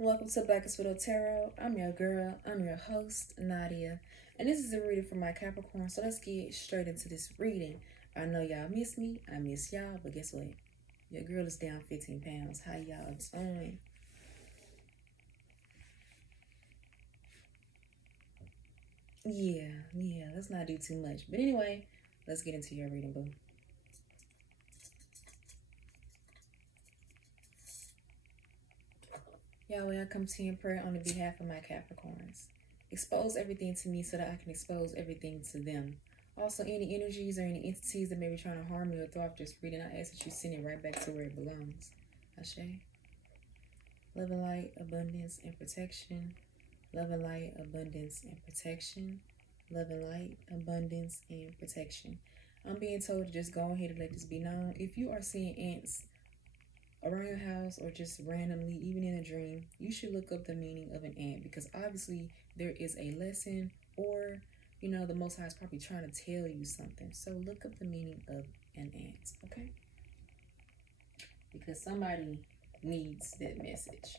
Welcome to Blackestwidowtarot. I'm your girl. I'm your host, Nadia. And this is a reading for my Capricorn. So let's get straight into this reading. I know y'all miss me. I miss y'all. But guess what? Your girl is down 15 pounds. How y'all doing? Yeah. Let's not do too much. But anyway, let's get into your reading, boo. Yahweh, I come to you in prayer on the behalf of my Capricorns. Expose everything to me so that I can expose everything to them. Also, any energies or any entities that may be trying to harm me or throw off this reading, I ask that you send it right back to where it belongs. Ashe. Love and light, abundance, and protection. Love and light, abundance, and protection. Love and light, abundance, and protection. I'm being told to just go ahead and let this be known. If you are seeing ants around your house or just randomly, even in a dream, you should look up the meaning of an ant, because obviously there is a lesson, or you know, the Most High is probably trying to tell you something. So look up the meaning of an ant, okay? Because somebody needs that message.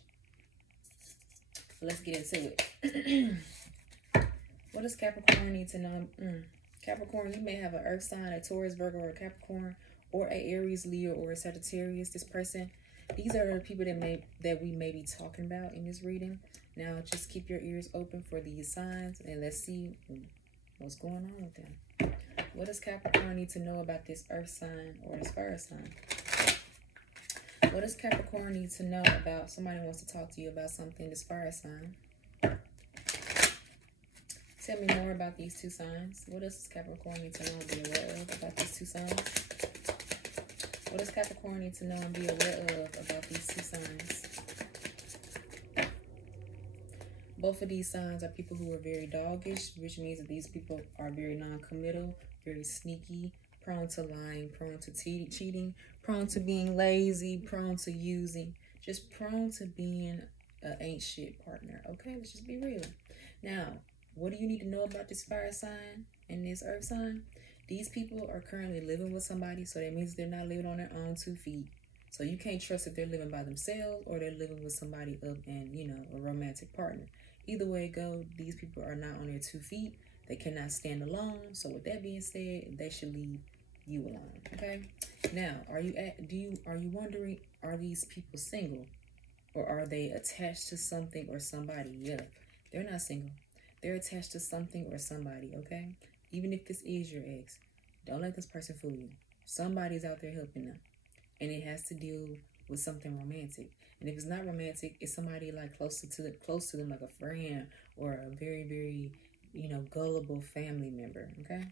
Let's get into it. What does Capricorn need to know? Capricorn, you may have an earth sign, a Taurus, Virgo, or a Capricorn, or a Aries, Leo, or a Sagittarius. This person, these are the people that we may be talking about in this reading. Now, just keep your ears open for these signs, and let's see what's going on with them. What does Capricorn need to know about this earth sign or this fire sign? What does Capricorn need to know about? Somebody wants to talk to you about something, this fire sign. Tell me more about these two signs. What does Capricorn need to know and be aware of about these two signs? What does Capricorn need to know and be aware of about these two signs? Both of these signs are people who are very doggish, which means that these people are very non-committal, very sneaky, prone to lying, prone to cheating, prone to being lazy, prone to using, just prone to being an ain't shit partner. Okay, let's just be real. Now, what do you need to know about this fire sign and this earth sign? These people are currently living with somebody, so that means they're not living on their own 2 feet. So you can't trust if they're living by themselves or they're living with somebody and, you know, a romantic partner. Either way it goes, these people are not on their 2 feet. They cannot stand alone. So with that being said, they should leave you alone. Okay. Now, are you wondering, are these people single, or are they attached to something or somebody? Yeah, they're not single. They're attached to something or somebody. Okay. Even if this is your ex, don't let this person fool you. Somebody's out there helping them, and it has to deal with something romantic. And if it's not romantic, it's somebody like close to them, like a friend or a very, very, you know, gullible family member. Okay.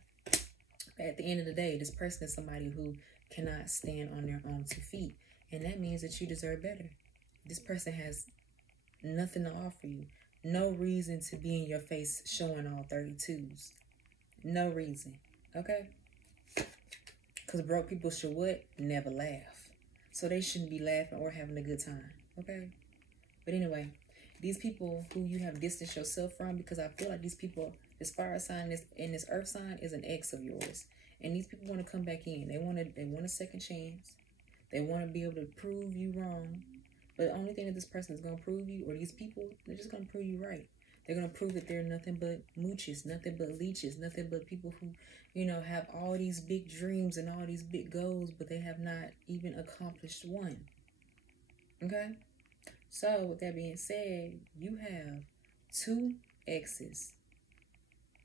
At the end of the day, this person is somebody who cannot stand on their own 2 feet, and that means that you deserve better. This person has nothing to offer you. No reason to be in your face showing all 32s. No reason. Okay? Because broke people should what? Never laugh. So they shouldn't be laughing or having a good time. Okay? But anyway, these people who you have distanced yourself from, because I feel like these people, this fire sign and this earth sign is an ex of yours. And these people want to come back in. They want a second chance. They want to be able to prove you wrong. But the only thing that this person is going to prove you, or these people, they're just going to prove you right. They're going to prove that they're nothing but mooches, nothing but leeches, nothing but people who, you know, have all these big dreams and all these big goals, but they have not even accomplished one. Okay? So, with that being said, you have 2 exes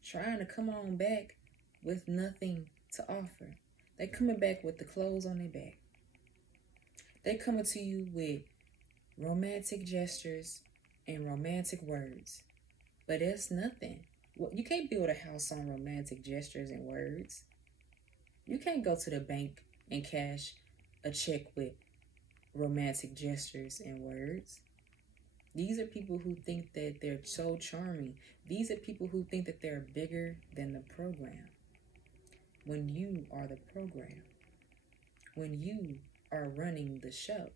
trying to come on back with nothing to offer. They're coming back with the clothes on their back. They're coming to you with romantic gestures and romantic words. But it's nothing. Well, you can't build a house on romantic gestures and words. You can't go to the bank and cash a check with romantic gestures and words. These are people who think that they're so charming. These are people who think that they're bigger than the program. When you are the program. When you are running the show.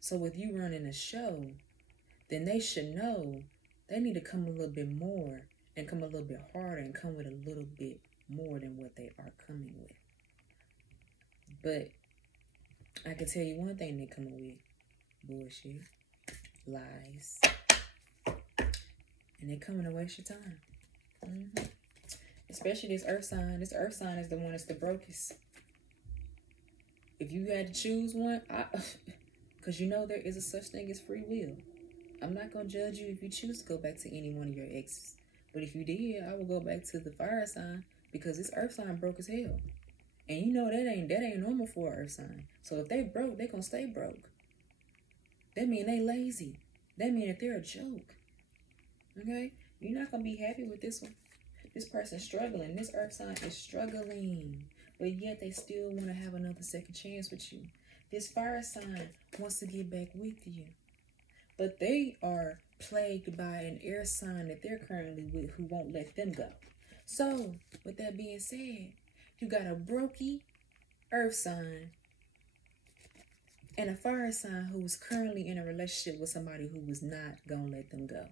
So with you running the show, then they should know they need to come a little bit more and come a little bit harder and come with a little bit more than what they are coming with. But I can tell you one thing they coming with: bullshit. lies. And they're coming to waste your time. Especially this earth sign. This earth sign is the one that's the brokest. If you had to choose one, because you know there is a such thing as free will. I'm not going to judge you if you choose to go back to any one of your exes. But if you did, I would go back to the fire sign, because this earth sign broke as hell. And you know that ain't normal for an earth sign. So if they broke, they going to stay broke. That mean they lazy. That mean that they're a joke. Okay? You're not going to be happy with this one. This person's struggling. This earth sign is struggling. But yet they still want to have another second chance with you. This fire sign wants to get back with you. But they are plagued by an air sign that they're currently with who won't let them go. So, with that being said, you got a brokey earth sign and a fire sign who is currently in a relationship with somebody who was not going to let them go.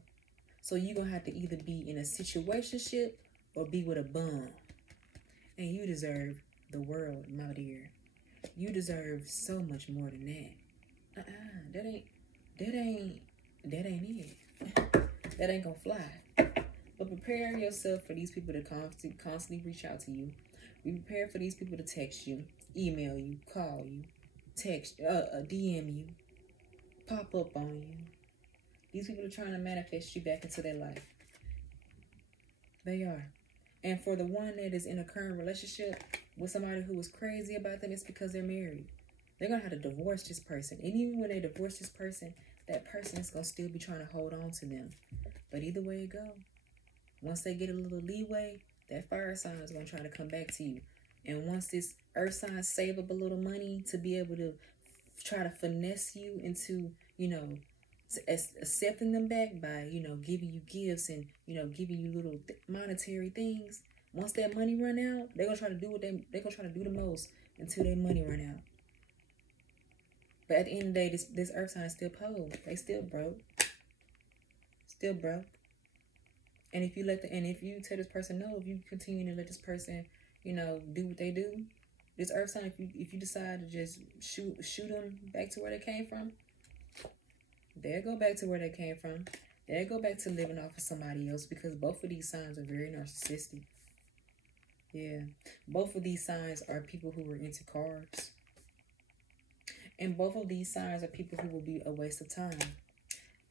So you're going to have to either be in a situationship or be with a bum. And you deserve the world, my dear. You deserve so much more than that. That ain't it. That ain't gonna fly. But prepare yourself for these people to constantly reach out to you. Be prepared for these people to text you, email you, call you, text, DM you, pop up on you. These people are trying to manifest you back into their life. They are. And for the one that is in a current relationship with somebody who is crazy about them, it's because they're married. They're going to have to divorce this person. And even when they divorce this person, that person is going to still be trying to hold on to them. But either way it go, once they get a little leeway, that fire sign is going to try to come back to you. And once this earth sign save up a little money to be able to try to finesse you into, you know, accepting them back by, you know, giving you gifts and, you know, giving you little monetary things. Once that money run out, they're gonna try to do what they're gonna try to do the most until their money run out. But at the end of the day, this earth sign is still poor. They still broke. Still broke. And if you tell this person no, if you continue to let this person, you know, do what they do, this earth sign, if you decide to just shoot them back to where they came from, they'll go back to where they came from. They'll go back to living off of somebody else, because both of these signs are very narcissistic. Yeah. Both of these signs are people who are into cards. And both of these signs are people who will be a waste of time.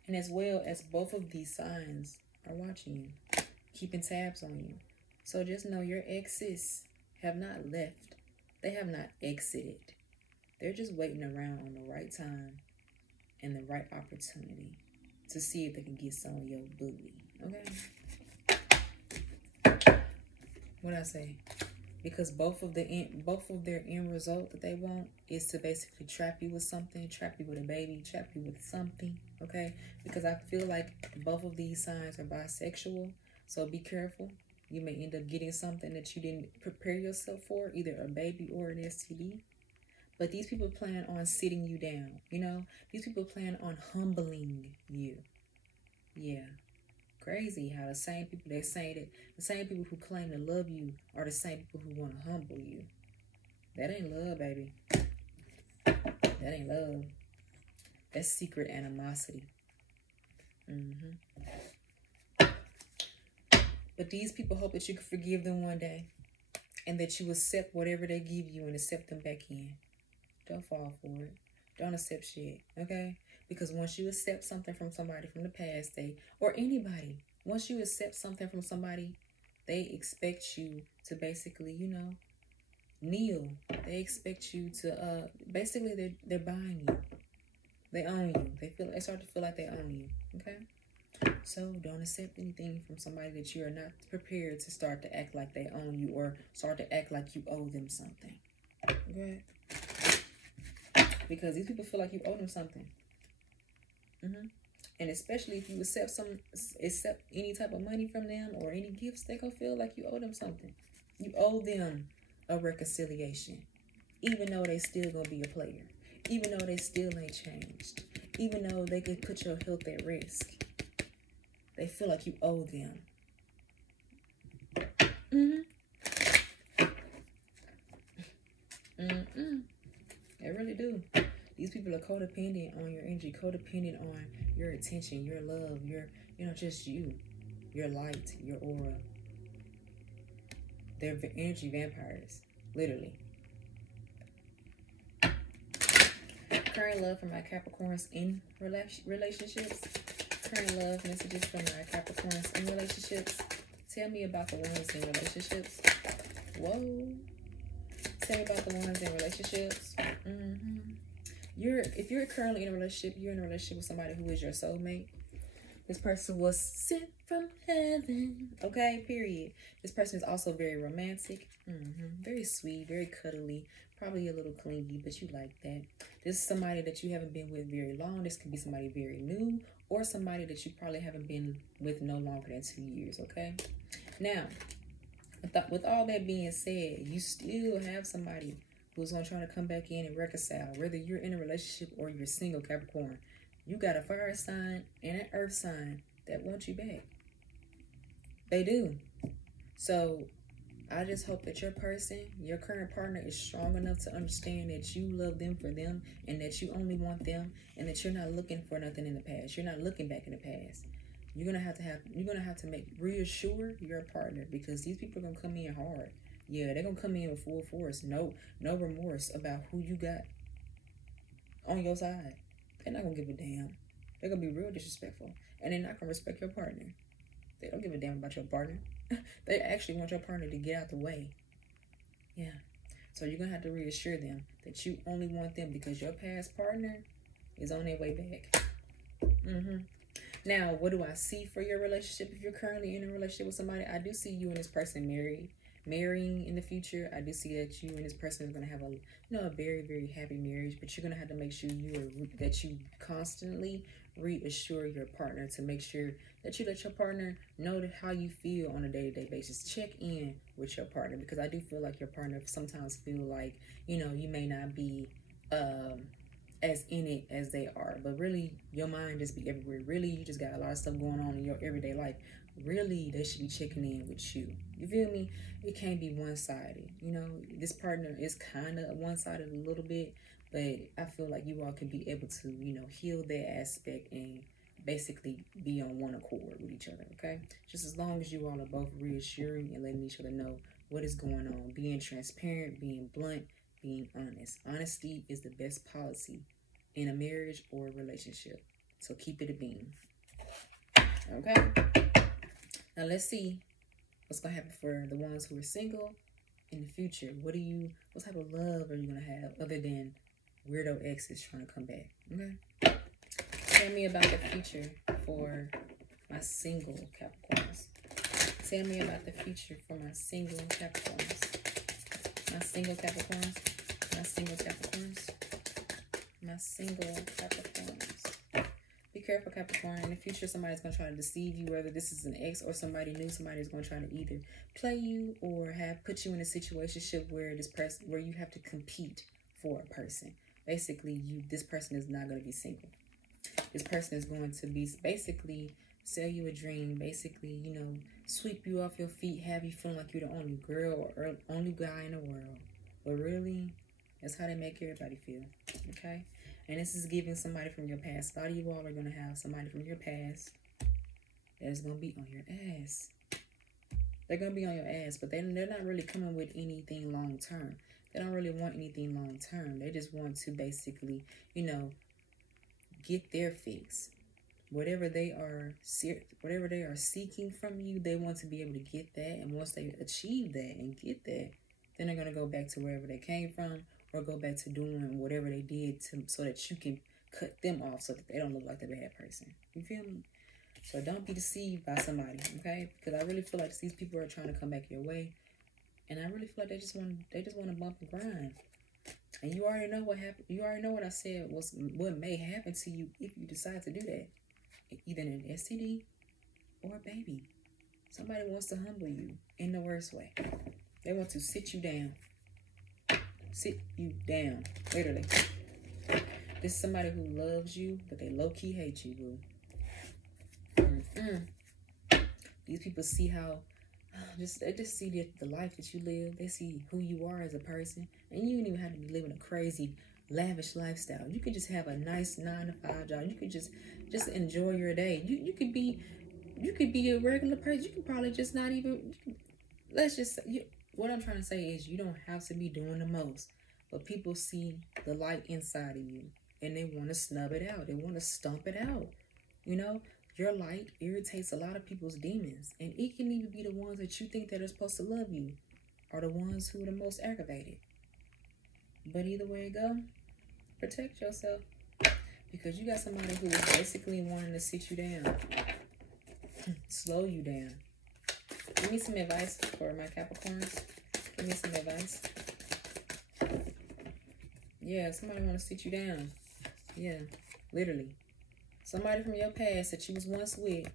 And as well as both of these signs are watching you, keeping tabs on you. So just know your exes have not left. They have not exited. They're just waiting around on the right time and the right opportunity to see if they can get some of your booty. Okay? What I say? Because both of their end result that they want is to basically trap you with something, trap you with a baby, trap you with something. Okay? Because I feel like both of these signs are bisexual, so be careful. You may end up getting something that you didn't prepare yourself for, either a baby or an STD. But these people plan on sitting you down, you know? These people plan on humbling you. Yeah. Crazy how the same people that say that, the same people who claim to love you are the same people who want to humble you. That ain't love, baby. That ain't love. That's secret animosity. But these people hope that you can forgive them one day, and that you accept whatever they give you and accept them back in. Don't fall for it. Don't accept shit, okay? Because once you accept something from somebody from the past, or anybody, once you accept something from somebody, they expect you to basically, you know, kneel. They expect you to, basically they're buying you. They own you. They start to feel like they own you, okay? So don't accept anything from somebody that you are not prepared to start to act like they own you, or start to act like you owe them something, okay? Because these people feel like you owe them something. And especially if you accept any type of money from them or any gifts, they gonna feel like you owe them something. You owe them a reconciliation, even though they still gonna be a player, even though they still ain't changed, even though they could put your health at risk. They feel like you owe them. They really do. These people are codependent on your energy, codependent on your attention, your love, your, just you, your light, your aura. They're energy vampires, literally. Current love for my Capricorns in relationships. Current love messages from my Capricorns in relationships. Tell me about the ones in relationships. Whoa. Tell me about the ones in relationships. If you're currently in a relationship, you're in a relationship with somebody who is your soulmate. This person was sent from heaven. Okay, period. This person is also very romantic. Very sweet, very cuddly. Probably a little clingy, but you like that. This is somebody that you haven't been with very long. This could be somebody very new, or somebody that you probably haven't been with no longer than 2 years, okay? Now, with all that being said, you still have somebody who's going to try to come back in and reconcile. Whether you're in a relationship or you're single, Capricorn, you got a fire sign and an earth sign that want you back. They do. So I just hope that your person, your current partner, is strong enough to understand that you love them for them and that you only want them, and that you're not looking for nothing in the past. You're not looking back in the past. You're gonna have to reassure your partner, because these people are gonna come in hard. Yeah, they're gonna come in with full force. No remorse about who you got on your side. They're not gonna give a damn. They're gonna be real disrespectful, and they're not gonna respect your partner. They don't give a damn about your partner. They actually want your partner to get out the way. Yeah. So you're gonna have to reassure them that you only want them because your past partner is on their way back. Now, what do I see for your relationship? If you're currently in a relationship with somebody, I do see you and this person marrying in the future. I do see that you and this person is going to have a very, very happy marriage, but you're going to have to make sure that you constantly reassure your partner, to make sure that you let your partner know how you feel on a day-to-day basis. Check in with your partner, because I do feel like your partner sometimes feel like, you may not be as in it as they are, but really your mind just be everywhere. Really, you just got a lot of stuff going on in your everyday life. Really, they should be checking in with you. You feel me? It can't be one-sided. This partner is kind of one-sided a little bit, but I feel like you all can be able to, heal that aspect and basically be on one accord with each other, okay? Just as long as you all are both reassuring and letting each other know what is going on, being transparent, being blunt, being honest. Honesty is the best policy in a marriage or a relationship. So keep it a beam. Okay? Now let's see what's going to happen for the ones who are single in the future. What type of love are you going to have other than weirdo exes trying to come back? Okay? Tell me about the future for my single Capricorns. Tell me about the future for my single Capricorns. My single Capricorns. My single Capricorns. My single Capricorns. Be careful, Capricorn. In the future, somebody's going to try to deceive you, whether this is an ex or somebody new. Somebody's going to try to either play you or put you in a situation where where you have to compete for a person. Basically, this person is not going to be single. This person is going to be basically sell you a dream, basically, sweep you off your feet, have you feeling like you're the only girl or only guy in the world. But really, that's how they make everybody feel, okay? And this is giving somebody from your past. A lot of you all are going to have somebody from your past that is going to be on your ass. They're going to be on your ass, but they're not really coming with anything long term. They don't really want anything long term. They just want to basically, get their fix. Whatever they are seeking from you, they want to be able to get that. And once they achieve that and get that, then they're going to go back to wherever they came from, or go back to doing whatever they did so that you can cut them off so that they don't look like the bad person. You feel me? So don't be deceived by somebody, okay? Because I really feel like these people are trying to come back your way. And I really feel like they just want to bump and grind. And you already know what happened. You already know what I said what may happen to you if you decide to do that. Either an STD or a baby. Somebody wants to humble you in the worst way. They want to sit you down. Sit you down. Literally. This is somebody who loves you, but they low-key hate you, boo. These people see how they just see the life that you live. They see who you are as a person, and you don't even have to be living a crazy lavish lifestyle. You could just have a nice 9-to-5 job. You could just enjoy your day. You could be a regular person. You could probably just not even, let's just say, what I'm trying to say is you don't have to be doing the most, but people see the light inside of you and they want to snub it out. They want to stomp it out. You know, your light irritates a lot of people's demons, and it can even be the ones that you think that are supposed to love you are the ones who are the most aggravated. But either way it go, protect yourself, because you got somebody who is basically wanting to sit you down, slow you down. Give me some advice for my Capricorns. Give me some advice. Yeah, somebody want to sit you down. Yeah, literally. Somebody from your past that you was once with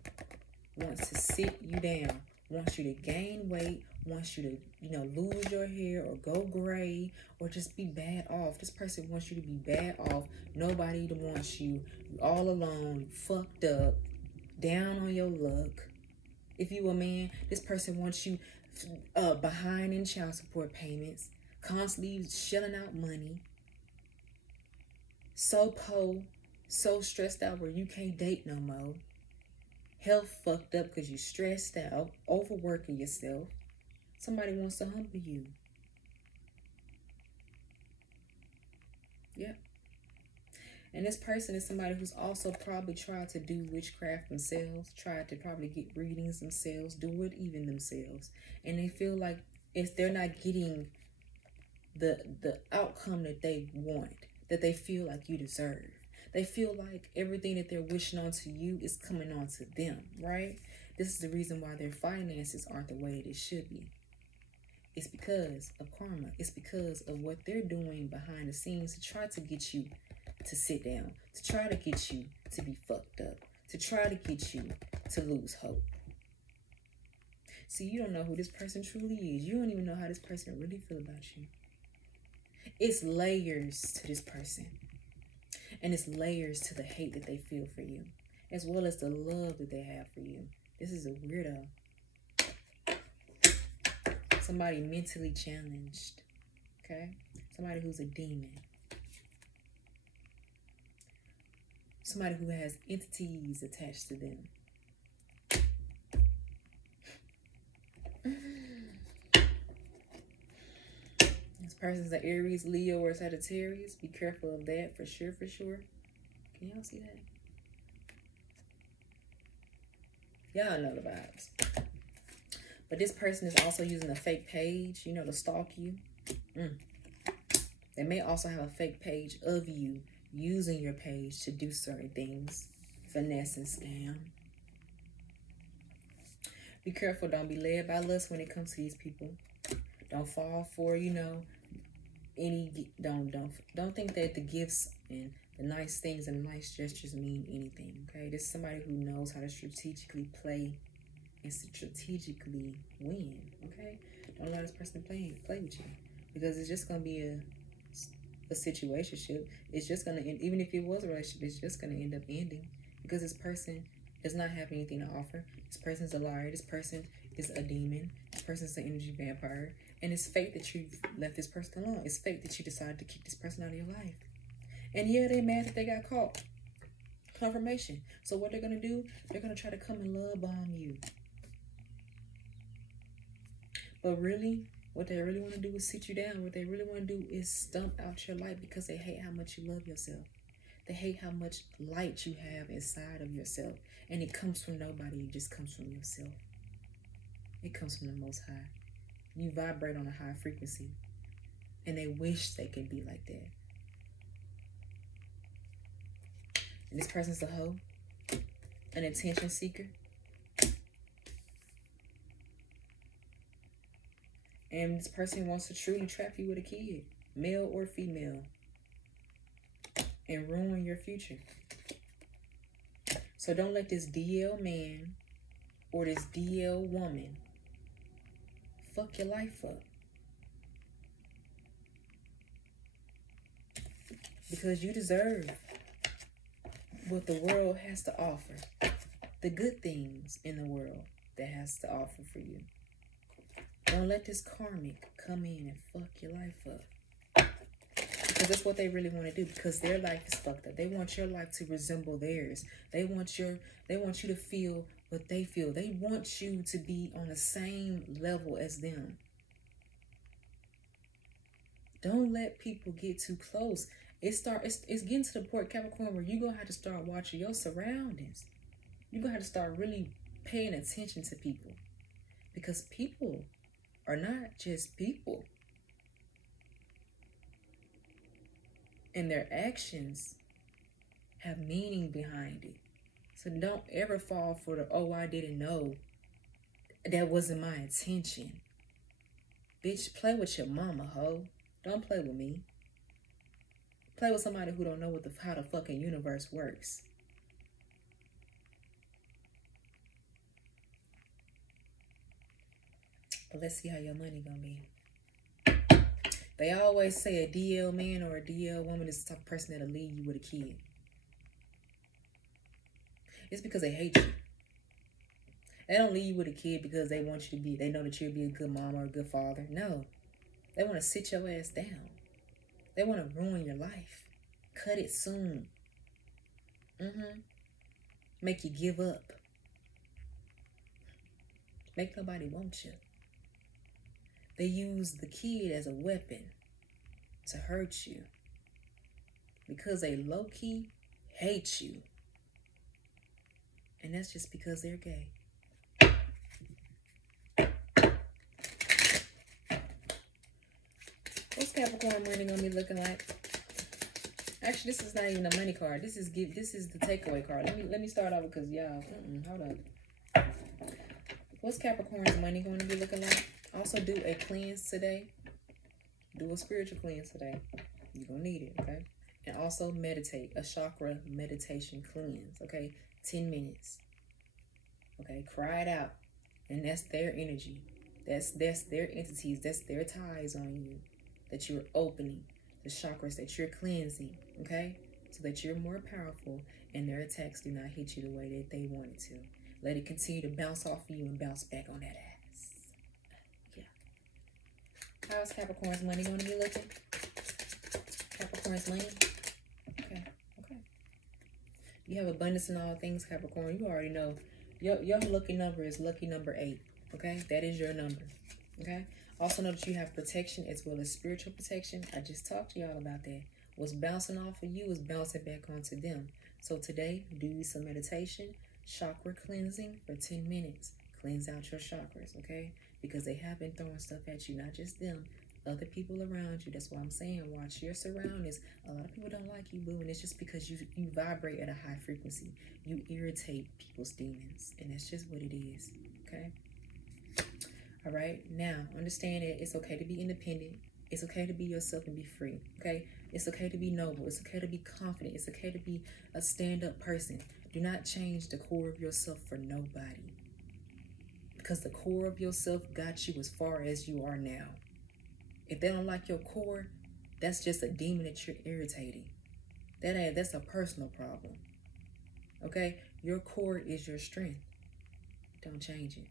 wants to sit you down, wants you to gain weight, wants you to, you know, lose your hair or go gray or just be bad off. This person wants you to be bad off. Nobody wants you. You all alone, fucked up, down on your luck. If you a man, this person wants you behind in child support payments, constantly shelling out money, so poor, so stressed out where you can't date no more, health fucked up because you stressed out, overworking yourself. Somebody wants to humble you. Yeah. And this person is somebody who's also probably tried to do witchcraft themselves, tried to probably get readings themselves, do it even themselves. And they feel like if they're not getting the outcome that they want, that they feel like you deserve. They feel like everything that they're wishing onto you is coming onto them, right? This is the reason why their finances aren't the way that it should be. It's because of karma. It's because of what they're doing behind the scenes to try to get you to sit down, to try to get you to be fucked up, to try to get you to lose hope. See, you don't know who this person truly is. You don't even know how this person really feels about you. It's layers to this person. And it's layers to the hate that they feel for you, as well as the love that they have for you. This is a weirdo. Somebody mentally challenged, okay? Somebody who's a demon. Somebody who has entities attached to them. This person's an Aries, Leo, or Sagittarius. Be careful of that for sure, for sure. Can y'all see that? Y'all know the vibes. But this person is also using a fake page, you know, to stalk you. They may also have a fake page of you using your page to do certain things. Finesse and scam. Be careful. Don't be led by lust when it comes to these people. Don't fall for, you know, don't think that the gifts and the nice things and nice gestures mean anything, okay? This is somebody who knows how to strategically play and strategically win, okay? Don't allow this person to play with you, because it's just going to be a situationship. It's just going to end, even if it was a relationship, it's just going to end up ending, because this person does not have anything to offer. This person's a liar. This person is a demon. This person's an energy vampire. And it's fate that you left this person alone. It's fate that you decided to keep this person out of your life. And yeah, they're mad that they got caught. Confirmation. So what they're going to do, they're going to try to come and love bomb you. But really, what they really want to do is sit you down. What they really want to do is stump out your light, because they hate how much you love yourself. They hate how much light you have inside of yourself. And it comes from nobody. It just comes from yourself. It comes from the Most High. You vibrate on a high frequency. And they wish they could be like that. And this person's a hoe. An attention seeker. And this person wants to truly trap you with a kid. Male or female. And ruin your future. So don't let this DL man or this DL woman fuck your life up. Because you deserve what the world has to offer. The good things in the world that has to offer for you. Don't let this karmic come in and fuck your life up. Because that's what they really want to do, because their life is fucked up. They want your life to resemble theirs. They want you to feel what they feel. They want you to be on the same level as them. Don't let people get too close. It's getting to the point, Capricorn, where you're going to have to start watching your surroundings. You're going to have to start really paying attention to people. Because people are not just people. And their actions have meaning behind it. So don't ever fall for the, oh, I didn't know. That wasn't my intention. Bitch, play with your mama, ho. Don't play with me. Play with somebody who don't know how the fucking universe works. But let's see how your money gonna be. They always say a DL man or a DL woman is the type of person that'll leave you with a kid. It's because they hate you. They don't leave you with a kid because they want you to be, they know that you'll be a good mom or a good father. No. They want to sit your ass down. They want to ruin your life. Cut it soon. Make you give up. Make nobody want you. They use the kid as a weapon to hurt you because they low-key hate you. And that's just because they're gay. What's Capricorn money gonna be looking like? Actually, this is not even a money card. This is the takeaway card. Let me start off because y'all. Hold on. What's Capricorn's money going to be looking like? Also, do a cleanse today. Do a spiritual cleanse today. You're gonna need it, okay? And also meditate, a chakra meditation cleanse, okay? 10 minutes. Okay, cry it out. And that's their energy. That's their entities. That's their ties on you that you're opening, the chakras that you're cleansing, okay? So that you're more powerful and their attacks do not hit you the way that they want it to. Let it continue to bounce off of you and bounce back on that ass. Yeah. How's Capricorn's money going to be looking? Capricorn's money? Okay. You have abundance in all things, Capricorn. You already know. Your lucky number is lucky number 8. Okay? That is your number. Okay? Also know that you have protection as well as spiritual protection. I just talked to y'all about that. What's bouncing off of you is bouncing back onto them. So today, do some meditation, chakra cleansing for 10 minutes. Cleanse out your chakras, okay? Because they have been throwing stuff at you, not just them. Other people around you. That's why I'm saying watch your surroundings. A lot of people don't like you, boo, and it's just because you vibrate at a high frequency. You irritate people's demons, and that's just what it is, okay? All right, now understand that it's okay to be independent. It's okay to be yourself and be free, okay? It's okay to be noble. It's okay to be confident. It's okay to be a stand-up person. Do not change the core of yourself for nobody, because the core of yourself got you as far as you are now. If they don't like your core, that's just a demon that you're irritating. That's a personal problem, okay? Your core is your strength. Don't change it.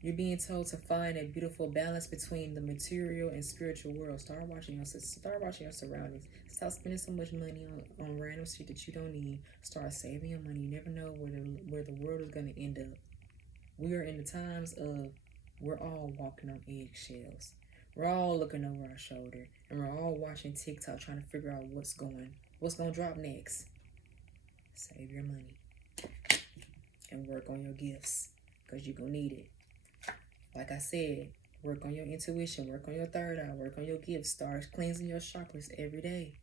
You're being told to find a beautiful balance between the material and spiritual world. Start watching your surroundings. Stop spending so much money on random shit that you don't need. Start saving your money. You never know where the world is going to end up. We are in the times of we're all walking on eggshells. We're all looking over our shoulder, and we're all watching TikTok trying to figure out what's going to drop next. Save your money and work on your gifts, because you're going to need it. Like I said, work on your intuition, work on your third eye, work on your gifts. Start cleansing your chakras every day.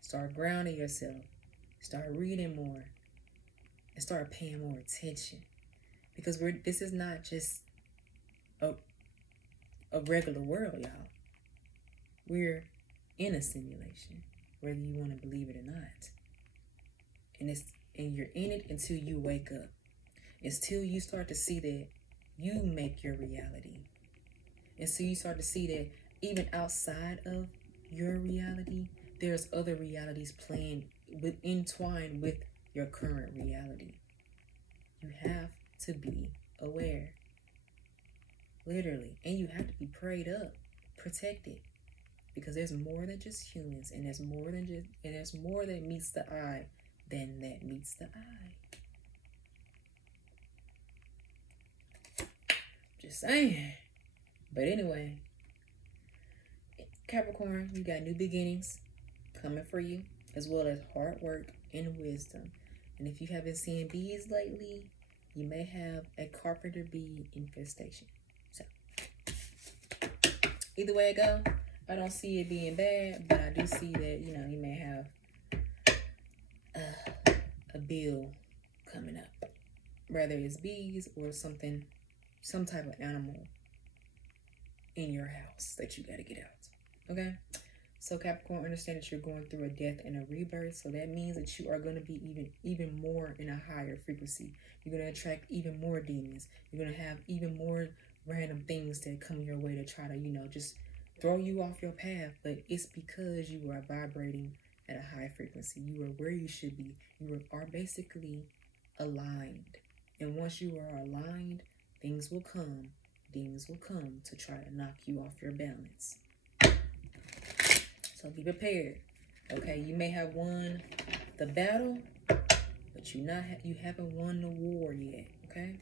Start grounding yourself. Start reading more. And start paying more attention. Because this is not just a regular world, y'all. We're in a simulation, whether you want to believe it or not. And you're in it until you wake up. Until you start to see that you make your reality. And so you start to see that even outside of your reality, there's other realities playing entwined with your current reality. You have to be aware. Literally. And you have to be prayed up, protected. because there's more than just humans, and there's more that meets the eye than that meets the eye. Just saying. But anyway, Capricorn, you got new beginnings coming for you, as well as hard work and wisdom. And if you haven't seen bees lately, you may have a carpenter bee infestation. So either way it go, I don't see it being bad, but I do see that, you know, you may have a bill coming up, whether it's bees or something, some type of animal in your house that you got to get out. Okay, so Capricorn, understand that you're going through a death and a rebirth, so that means that you are going to be even more in a higher frequency. You're going to attract even more demons. You're going to have even more random things that come your way to try to, you know, just throw you off your path. But it's because you are vibrating at a high frequency. You are where you should be. You are basically aligned. And once you are aligned, things will come. Demons will come to try to knock you off your balance. So be prepared. Okay, you may have won the battle, but you haven't won the war yet. Okay.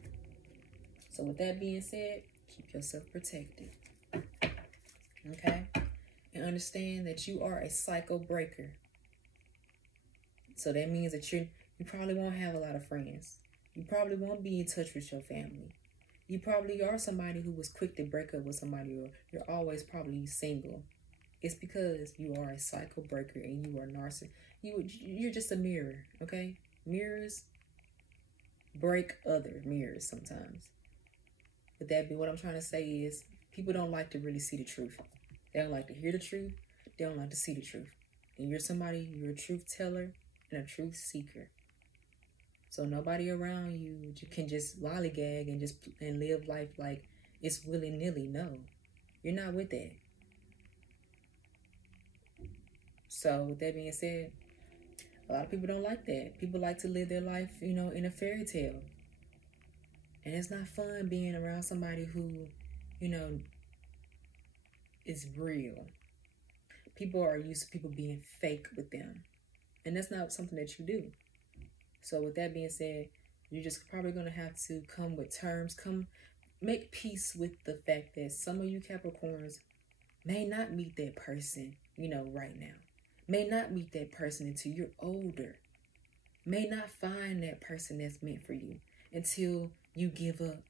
So with that being said, keep yourself protected. Okay, and understand that you are a cycle breaker. So that means that you probably won't have a lot of friends. You probably won't be in touch with your family. You probably are somebody who was quick to break up with somebody, or you're always probably single. It's because you are a cycle breaker and you are narcissistic. You're just a mirror, okay? Mirrors break other mirrors sometimes. But that be what I'm trying to say is people don't like to really see the truth. They don't like to hear the truth. They don't like to see the truth. And you're a truth teller and a truth seeker. So nobody around you can just lollygag and live life like it's willy-nilly. No, you're not with that. So with that being said, a lot of people don't like that. People like to live their life, you know, in a fairy tale. And it's not fun being around somebody who, you know, is real. People are used to people being fake with them. And that's not something that you do. So with that being said, you're just probably going to have to come with terms. Make peace with the fact that some of you Capricorns may not meet that person, you know, right now. May not meet that person until you're older. May not find that person that's meant for you until you give up.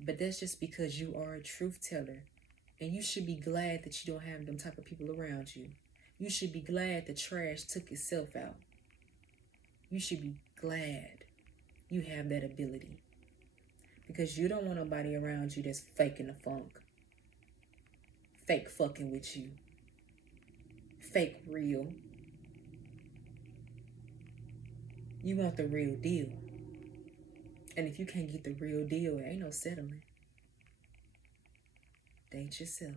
But that's just because you are a truth teller. And you should be glad that you don't have them type of people around you. You should be glad the trash took itself out. You should be glad you have that ability. Because you don't want nobody around you that's faking the funk. Fake fucking with you. Fake real. You want the real deal. And if you can't get the real deal, there ain't no settling. Date yourself.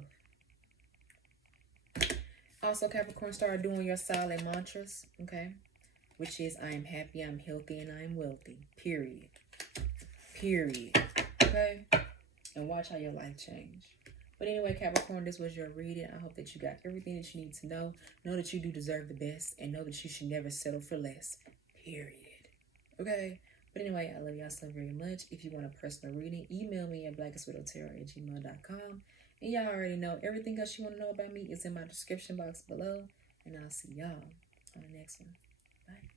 Also, Capricorn, start doing your silent mantras, okay? Which is, I am happy, I'm healthy, and I am wealthy. Period. Period. Okay? And watch how your life change. But anyway, Capricorn, this was your reading. I hope that you got everything that you need to know. Know that you do deserve the best. And know that you should never settle for less. Period. Okay? But anyway, I love y'all so very much. If you want a personal reading, email me at blackestwidowtarot@gmail.com. And y'all already know everything else you want to know about me is in my description box below. And I'll see y'all on the next one. Bye.